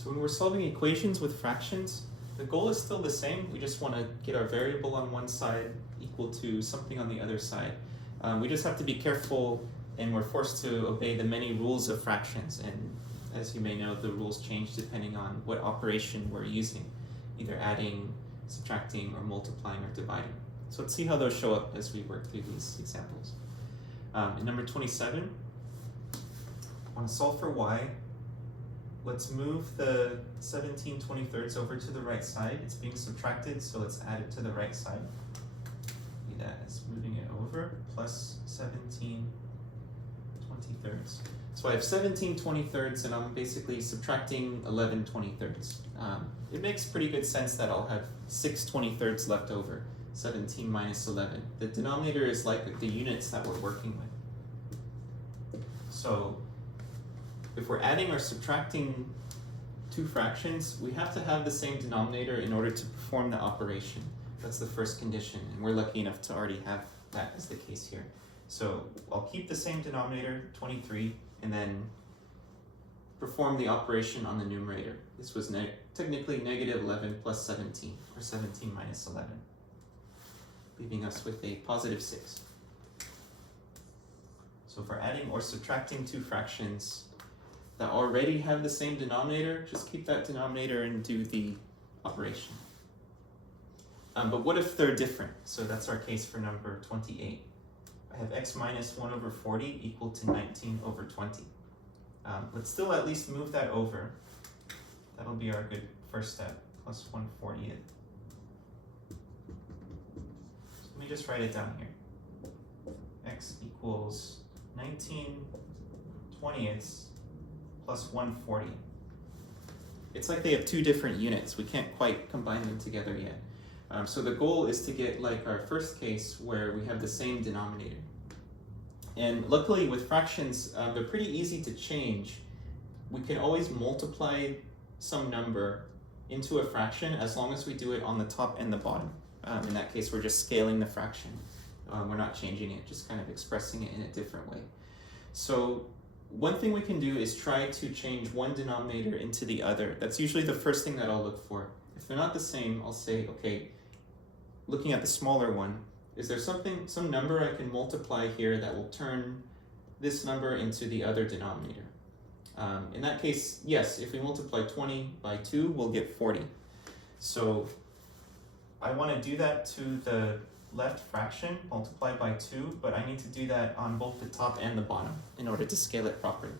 So when we're solving equations with fractions, the goal is still the same. We just want to get our variable on one side equal to something on the other side. We just have to be careful, and we're forced to obey the many rules of fractions. And as you may know, the rules change depending on what operation we're using, either adding, subtracting, or multiplying or dividing. So let's see how those show up as we work through these examples. In number 27, I want to solve for y. Let's move the 17/23 over to the right side. It's being subtracted, so let's add it to the right side. Do that as moving it over, plus 17/23. So I have 17/23, and I'm basically subtracting 11/23. It makes pretty good sense that I'll have 6/23 left over, 17 minus 11. The denominator is like the units that we're working with. So if we're adding or subtracting two fractions, we have to have the same denominator in order to perform the operation. That's the first condition, and we're lucky enough to already have that as the case here. So I'll keep the same denominator, 23, and then perform the operation on the numerator. This was technically negative 11 plus 17, or 17 minus 11, leaving us with a positive 6. So for adding or subtracting two fractions that already have the same denominator, just keep that denominator and do the operation. But what if they're different? So that's our case for number 28. I have x minus 1 over 40 equal to 19 over 20. Let's still at least move that over. That'll be our good first step, plus 1/40th. So let me just write it down here. X equals 19/20 plus 1/40. It's like they have two different units. We can't quite combine them together yet. So the goal is to get like our first case where we have the same denominator. And luckily with fractions, they're pretty easy to change. We can always multiply some number into a fraction as long as we do it on the top and the bottom. In that case, we're just scaling the fraction. We're not changing it, just kind of expressing it in a different way. So one thing we can do is try to change one denominator into the other. That's usually the first thing that I'll look for. If they're not the same, I'll say, okay, looking at the smaller one, is there some number I can multiply here that will turn this number into the other denominator? In that case, yes, if we multiply 20 by 2, we'll get 40. So I want to do that to the left fraction, multiply by 2, but I need to do that on both the top and the bottom in order to scale it properly.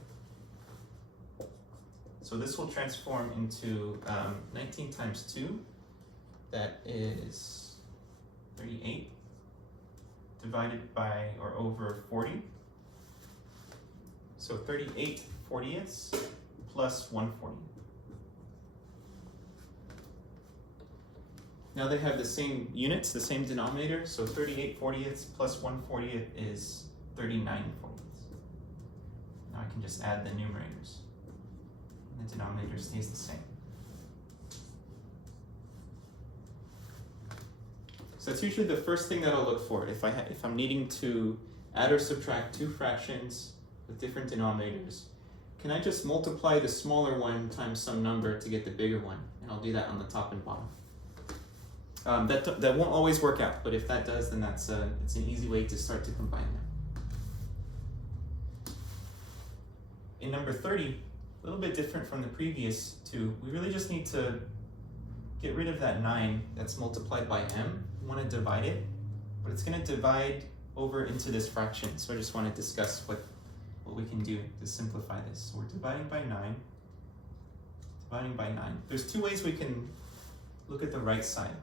So this will transform into 19 times 2, that is 38, divided by or over 40. So 38/40ths plus 1/40. Now they have the same units, the same denominator, so 38/40ths plus 1/40th is 39/40ths. Now I can just add the numerators. And the denominator stays the same. So that's usually the first thing that I'll look for if I'm needing to add or subtract two fractions with different denominators. Can I just multiply the smaller one times some number to get the bigger one? And I'll do that on the top and bottom. That won't always work out, but if that does, then it's an easy way to start to combine them. In number 30, a little bit different from the previous two, we really just need to get rid of that 9 that's multiplied by m. We want to divide it, but it's going to divide over into this fraction, so I just want to discuss what we can do to simplify this. So we're dividing by 9, dividing by 9. There's two ways we can look at the right side.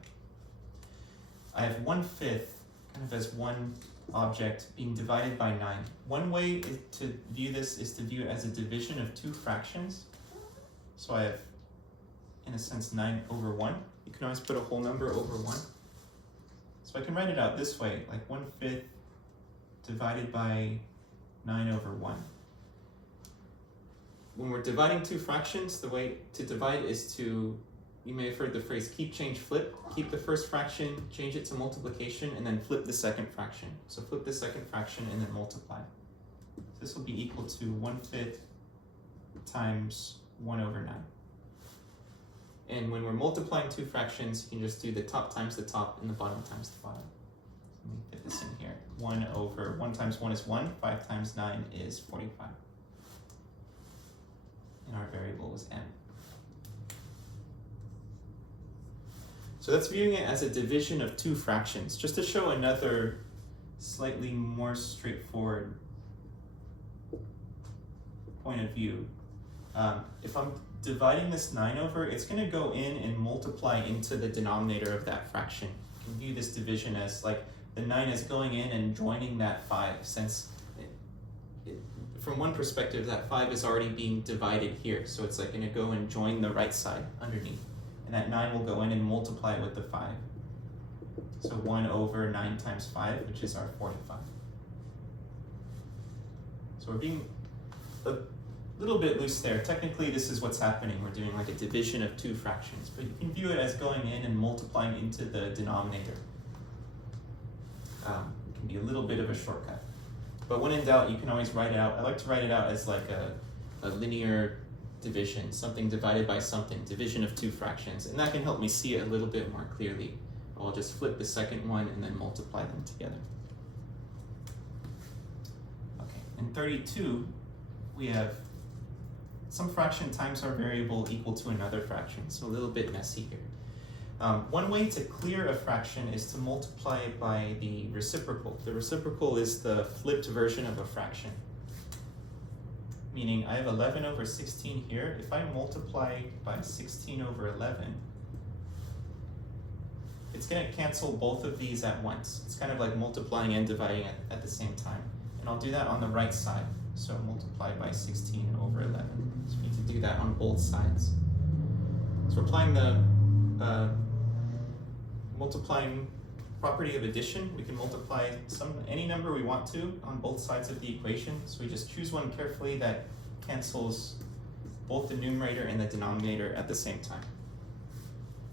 I have 1/5 kind of as one object being divided by 9. One way to view this is to view it as a division of two fractions. So I have, in a sense, 9 over 1. You can always put a whole number over 1. So I can write it out this way, like 1/5 divided by 9 over 1. When we're dividing two fractions, the way to divide is to, you may have heard the phrase keep, change, flip. Keep the first fraction, change it to multiplication, and then flip the second fraction. So flip the second fraction and then multiply. So this will be equal to 1/5 times 1 over 9. And when we're multiplying two fractions, you can just do the top times the top and the bottom times the bottom. Let me fit this in here. 1 times 1 is 1, 5 times 9 is 45. And our variable is n. So that's viewing it as a division of two fractions, just to show another slightly more straightforward point of view. If I'm dividing this 9 over, it's going to go in and multiply into the denominator of that fraction. You can view this division as like the 9 is going in and joining that 5, since from one perspective that 5 is already being divided here, so it's like going to go and join the right side underneath, and that 9 will go in and multiply with the 5. So 1 over 9 times 5, which is our 45. So we're being a little bit loose there. Technically, this is what's happening. We're doing like a division of two fractions, but you can view it as going in and multiplying into the denominator. It can be a little bit of a shortcut. But when in doubt, you can always write it out. I like to write it out as like a linear division, something divided by something, division of two fractions, and that can help me see it a little bit more clearly. I'll just flip the second one and then multiply them together. Okay, in 32, we have some fraction times our variable equal to another fraction, so a little bit messy here. One way to clear a fraction is to multiply it by the reciprocal. The reciprocal is the flipped version of a fraction. Meaning I have 11 over 16 here. If I multiply by 16 over 11, it's going to cancel both of these at once. It's kind of like multiplying and dividing at the same time. And I'll do that on the right side. So multiply by 16 over 11. So we need to do that on both sides. So we're applying the multiplying property of addition. We can multiply any number we want to on both sides of the equation. So we just choose one carefully that cancels both the numerator and the denominator at the same time.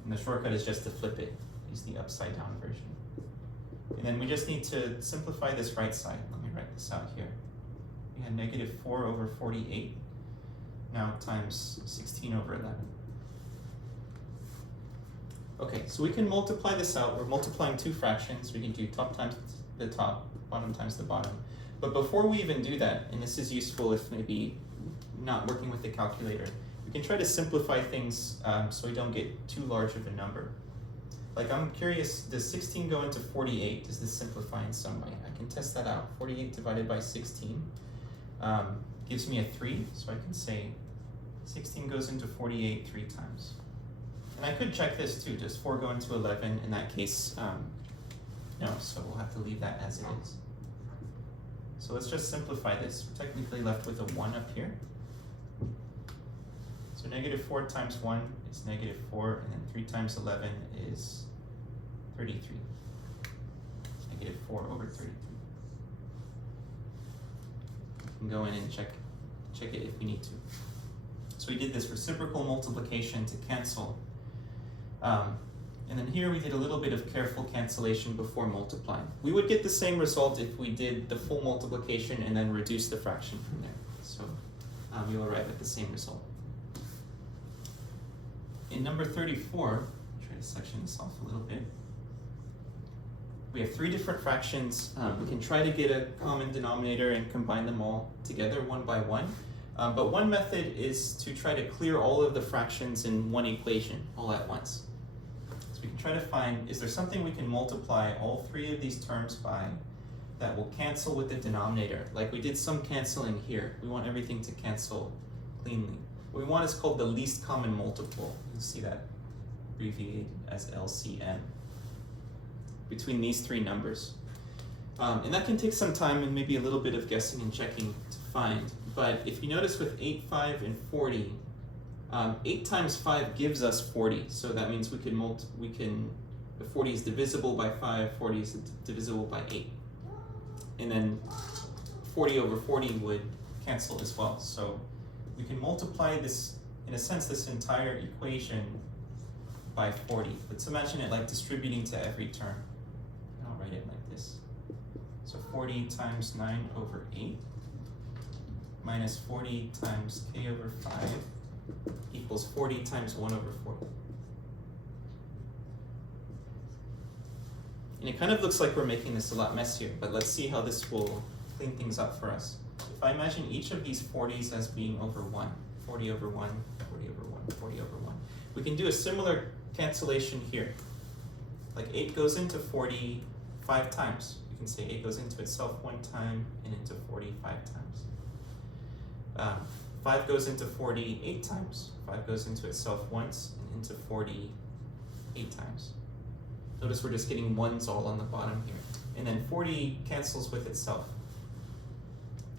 And the shortcut is just to flip it. Use the upside down version. And then we just need to simplify this right side. Let me write this out here. We had negative 4 over 48, now times 16 over 11. Okay, so we can multiply this out. We're multiplying two fractions. We can do top times the top, bottom times the bottom. But before we even do that, and this is useful if maybe not working with the calculator, we can try to simplify things so we don't get too large of a number. Like I'm curious, does 16 go into 48? Does this simplify in some way? I can test that out. 48 divided by 16 gives me a 3, so I can say 16 goes into 48 3 times. And I could check this too, does 4 go into 11? In that case, no, so we'll have to leave that as it is. So let's just simplify this. We're technically left with a 1 up here. So negative 4 times 1 is negative 4, and then 3 times 11 is 33. Negative 4 over 33. We can go in and check it if we need to. So we did this reciprocal multiplication to cancel. And then here we did a little bit of careful cancellation before multiplying. We would get the same result if we did the full multiplication and then reduce the fraction from there. So you'll arrive at the same result. In number 34, I'll try to section this off a little bit. We have 3 different fractions. We can try to get a common denominator and combine them all together one by one. But one method is to try to clear all of the fractions in one equation all at once. So we can try to find, is there something we can multiply all 3 of these terms by that will cancel with the denominator? Like we did some canceling here. We want everything to cancel cleanly. What we want is called the least common multiple. You'll see that abbreviated as LCM between these 3 numbers. And that can take some time and maybe a little bit of guessing and checking to find. But if you notice with 8, 5, and 40, 8 times 5 gives us 40. So that means we can, if 40 is divisible by 5, 40 is divisible by 8. And then 40 over 40 would cancel as well. So we can multiply this, in a sense, this entire equation by 40. Let's imagine it like distributing to every term. And I'll write it like this. So 40 times 9 over 8 minus 40 times k over 5 equals 40 times 1 over 40. And it kind of looks like we're making this a lot messier, but let's see how this will clean things up for us. If I imagine each of these 40s as being over 1, 40 over 1, 40 over 1, 40 over 1, we can do a similar cancellation here. Like 8 goes into 40 5 times. You can say 8 goes into itself 1 time and into 40 5 times. 5 goes into 40 8 times. 5 goes into itself once and into 40 8 times. Notice we're just getting ones all on the bottom here. And then 40 cancels with itself.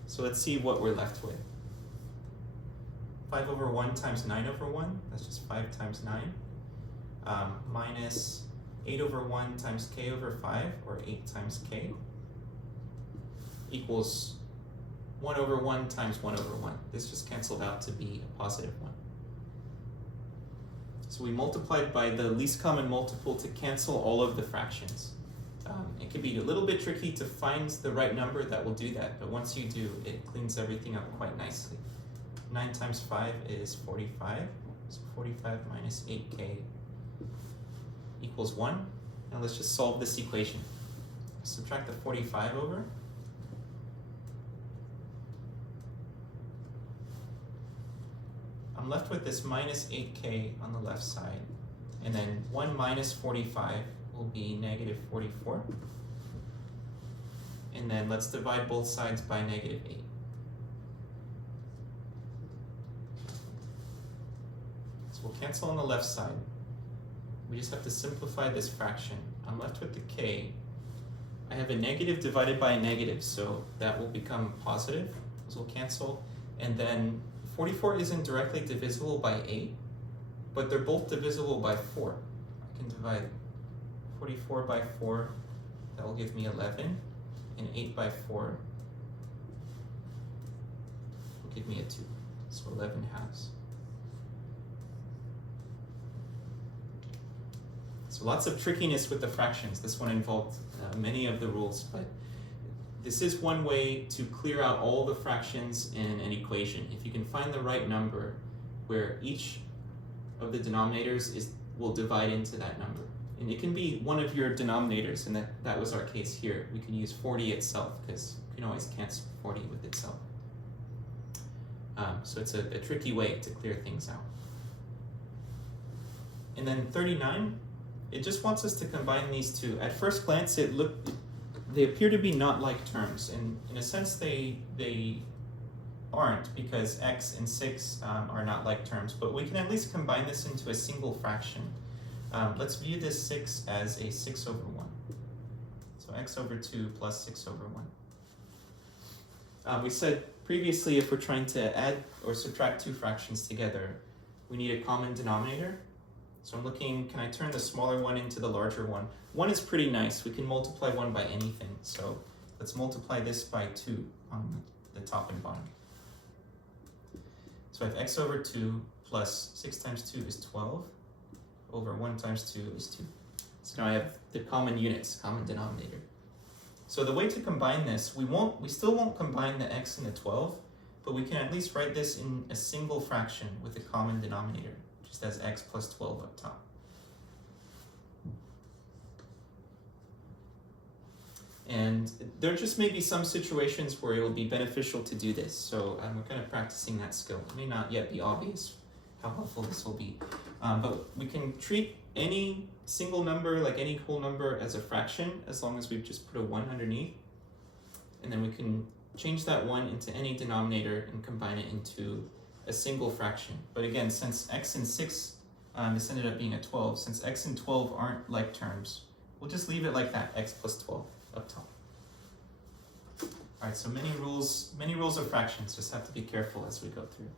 So let's see what we're left with. 5 over 1 times 9 over 1, that's just 5 times 9, minus 8 over 1 times k over 5, or 8 times k, equals 1 over 1 times 1 over 1. This just canceled out to be a positive 1. So we multiplied by the least common multiple to cancel all of the fractions. It can be a little bit tricky to find the right number that will do that, but once you do, it cleans everything up quite nicely. 9 times 5 is 45, so 45 minus 8k equals 1. Now let's just solve this equation. Subtract the 45 over. I'm left with this minus 8k on the left side, and then 1 minus 45 will be negative 44. And then let's divide both sides by negative 8. So we'll cancel on the left side. We just have to simplify this fraction. I'm left with the k. I have a negative divided by a negative, so that will become positive. Those will cancel. And then 44 isn't directly divisible by 8, but they're both divisible by 4. I can divide 44 by 4, that will give me 11, and 8 by 4 will give me a 2, so 11 halves. So lots of trickiness with the fractions. This one involved many of the rules, but this is one way to clear out all the fractions in an equation. If you can find the right number where each of the denominators will divide into that number. And it can be one of your denominators, and that was our case here. We can use 40 itself, because you can always cancel 40 with itself. So it's a tricky way to clear things out. And then 39, it just wants us to combine these two. At first glance, they appear to be not like terms, and in a sense they aren't, because x and 6 are not like terms, but we can at least combine this into a single fraction. Let's view this 6 as a 6 over 1. So x over 2 plus 6 over 1. We said previously if we're trying to add or subtract two fractions together, we need a common denominator. So I'm looking, can I turn the smaller one into the larger one? 1 is pretty nice. We can multiply 1 by anything. So let's multiply this by 2 on the top and bottom. So I have x over 2 plus 6 times 2 is 12 over 1 times 2 is 2. So now I have the common units, common denominator. So the way to combine this, we still won't combine the x and the 12, but we can at least write this in a single fraction with a common denominator, just as x plus 12 up top. And there just may be some situations where it will be beneficial to do this, so I'm kind of practicing that skill. It may not yet be obvious how helpful this will be, but we can treat any single number, like any whole number, as a fraction as long as we've just put a 1 underneath, and then we can change that 1 into any denominator and combine it into a single fraction. But again, since x and 6, this ended up being a 12, since x and 12 aren't like terms, we'll just leave it like that, x plus 12 up top. All right, so many rules of fractions, just have to be careful as we go through.